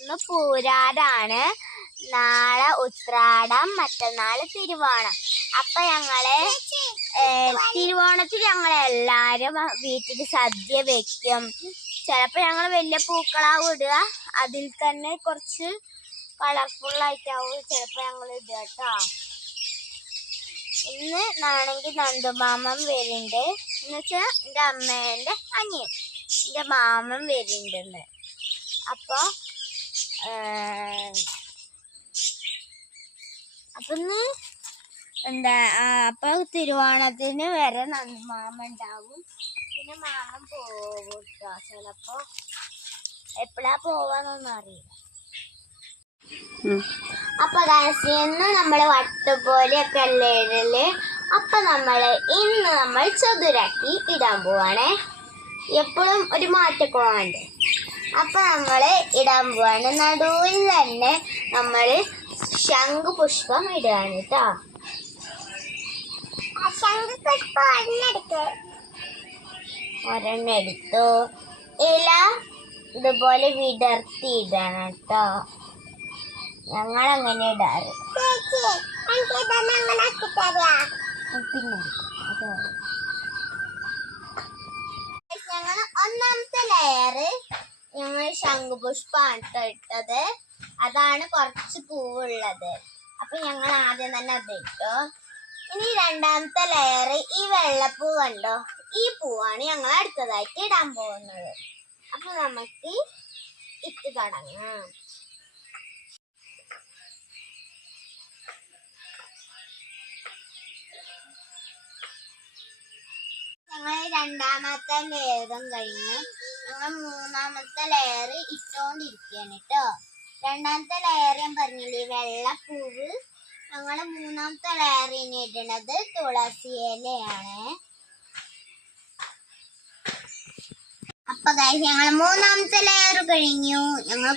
ഇന്ന് പൂരാടാണ്, നാളെ ഉത്രാടം, മറ്റന്നാള് തിരുവോണം. അപ്പൊ ഞങ്ങള് തിരുവോണത്തിൽ ഞങ്ങളെല്ലാരും വീട്ടിൽ സദ്യ വെക്കും. ചിലപ്പോ ഞങ്ങൾ വലിയ പൂക്കളാവും ഇടുക, അതിൽ തന്നെ കുറച്ച് കളർഫുള്ളായിട്ടാവും ചിലപ്പോ ഞങ്ങൾ ഇടുക കേട്ടോ. ഇന്ന് ആണെങ്കിൽ നന്ദുമാമൻ വരുന്നുണ്ട്, എന്നുവെച്ചാ എൻ്റെ അമ്മേൻ്റെ അനിയൻ, എൻ്റെ മാമൻ വരുന്നുണ്ടെന്ന്. അപ്പൊ ഇന്ന് അപ്പൊ തിരുവോണത്തിന് വരെ മാമ ഉണ്ടാവും. പിന്നെ മാമൻ പോവും കേട്ടോ. ചിലപ്പോ എപ്പോഴാ പോവാന്നൊന്നും അറിയില്ല. അപ്പൊ ഇന്ന് നമ്മള് വട്ടുപോലെയൊക്കെ അല്ലേ ഇടല്. അപ്പൊ ഇന്ന് നമ്മൾ ചതുരാക്കി ഇടാൻ പോവാണേ. എപ്പോഴും ഒരു മാറ്റൊക്കെ വേണ്ടേ. അപ്പൊ നമ്മള് ഇടാൻ പോവാണ്. നടുവിൽ തന്നെ നമ്മള് ശംഖുപുഷ്പം ഇടുകയാണ് കേട്ടോ. ഒരെണ്ണം എടുത്തു. ഇല ഇതുപോലെ വിടർത്തി ഇടണം കേട്ടോ. ഞങ്ങളങ്ങനെ ഇടാറ്. പിന്നെ ഞങ്ങൾ ഒന്നാമത്തെ ലെയറ് ഞങ്ങൾ ശംഖുപുഷ്പാണ് ഇട്ടത്. അതാണ് കുറച്ച് പൂവുള്ളത്. അപ്പൊ ഞങ്ങൾ ആദ്യം തന്നെ അത് ഇട്ടു. ഇനി രണ്ടാമത്തെ ലെയർ ഈ വെള്ളപ്പൂ കണ്ടോ, ഈ പൂവാണ് ഞങ്ങൾ അടുത്തതായിട്ട് ഇടാൻ പോകുന്നത്. അപ്പൊ നമുക്ക് ഇട്ട് തുടങ്ങാം. ഞങ്ങൾ രണ്ടാമത്തെ ലെയറും കഴിഞ്ഞു. ഞങ്ങൾ മൂന്നാമത്തെ ലെയർ ഇട്ടോണ്ടിരിക്കുകയാണ് കേട്ടോ. രണ്ടാമത്തെ ലെയർ ഞാൻ പറഞ്ഞില്ലേ വെള്ളപ്പൂവ്. ഞങ്ങൾ മൂന്നാമത്തെ ലെയറിന് ഇടുന്നത് തുളസി ഇലയാണ്. അപ്പൊ ഞങ്ങൾ മൂന്നാമത്തെ ലെയർ കഴിഞ്ഞു. ഞങ്ങൾ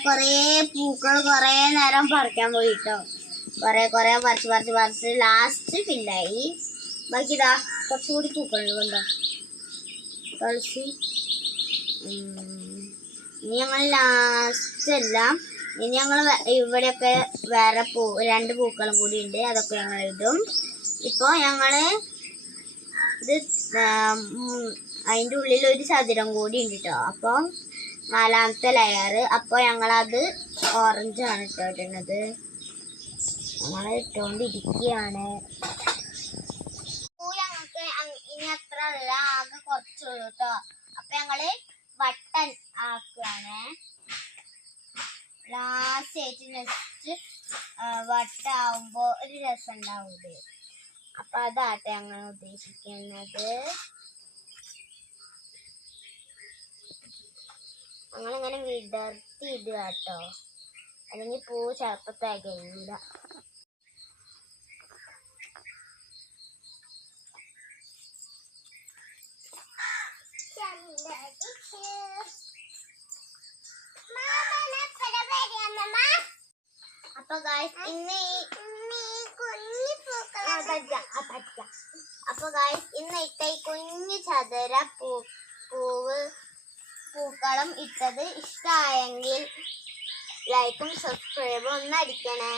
പൂക്കൾ കുറേ നേരം പറിക്കാൻ പോയിട്ടോ. കുറെ പറിച്ച് ലാസ്റ്റ് ഫില്ലായി. ബാക്കി ഇതാ കുറച്ചുകൂടി പൂക്കളുണ്ട് കണ്ടോ, തുളസി. ഇനി ഞങ്ങൾ ലാസ്റ്റ് എല്ലാം ഇനി ഞങ്ങൾ ഇവിടെയൊക്കെ വേറെ രണ്ട് പൂക്കളും കൂടി ഉണ്ട്, അതൊക്കെ ഞങ്ങൾ ഇടും. ഇപ്പൊ ഞങ്ങള് ഇത് അതിൻ്റെ ഉള്ളിൽ ഒരു ചതുരം കൂടി ഉണ്ട് കേട്ടോ. അപ്പൊ നാലാമത്തെ ലെയർ. അപ്പൊ ഞങ്ങളത് ഓറഞ്ചാണ് കേട്ടോ ഇടുന്നത്. ഞങ്ങൾ ഇട്ടോണ്ടിരിക്കുകയാണ്. ഞങ്ങൾക്ക് ഇനി അത്ര അല്ല, ആകെ കുറച്ചുള്ളൂ കേട്ടോ. അപ്പൊ ഞങ്ങള് വട്ടൻ ആക്കുകയാണ്. ലാസ്റ്റ് നെക്സ്റ്റ് വട്ടാവുമ്പോ ഒരു രസം ഉണ്ടാവൂലേ. അപ്പൊ അതാട്ടെ ഞങ്ങൾ ഉദ്ദേശിക്കുന്നത്. ഞങ്ങളിങ്ങനെ വിടർത്തി ഇടുക കേട്ടോ, അല്ലെങ്കിൽ പൂ ചിലപ്പോ തികയില്ല. അപ്പൊ ഇന്ന് ഇന്ന് ഇട്ട ഈ കുഞ്ഞു ചതുര പൂക്കളം ഇട്ടത് ഇഷ്ടമായെങ്കിൽ ലൈക്കും സബ്സ്ക്രൈബും ഒന്ന് അടിക്കണേ.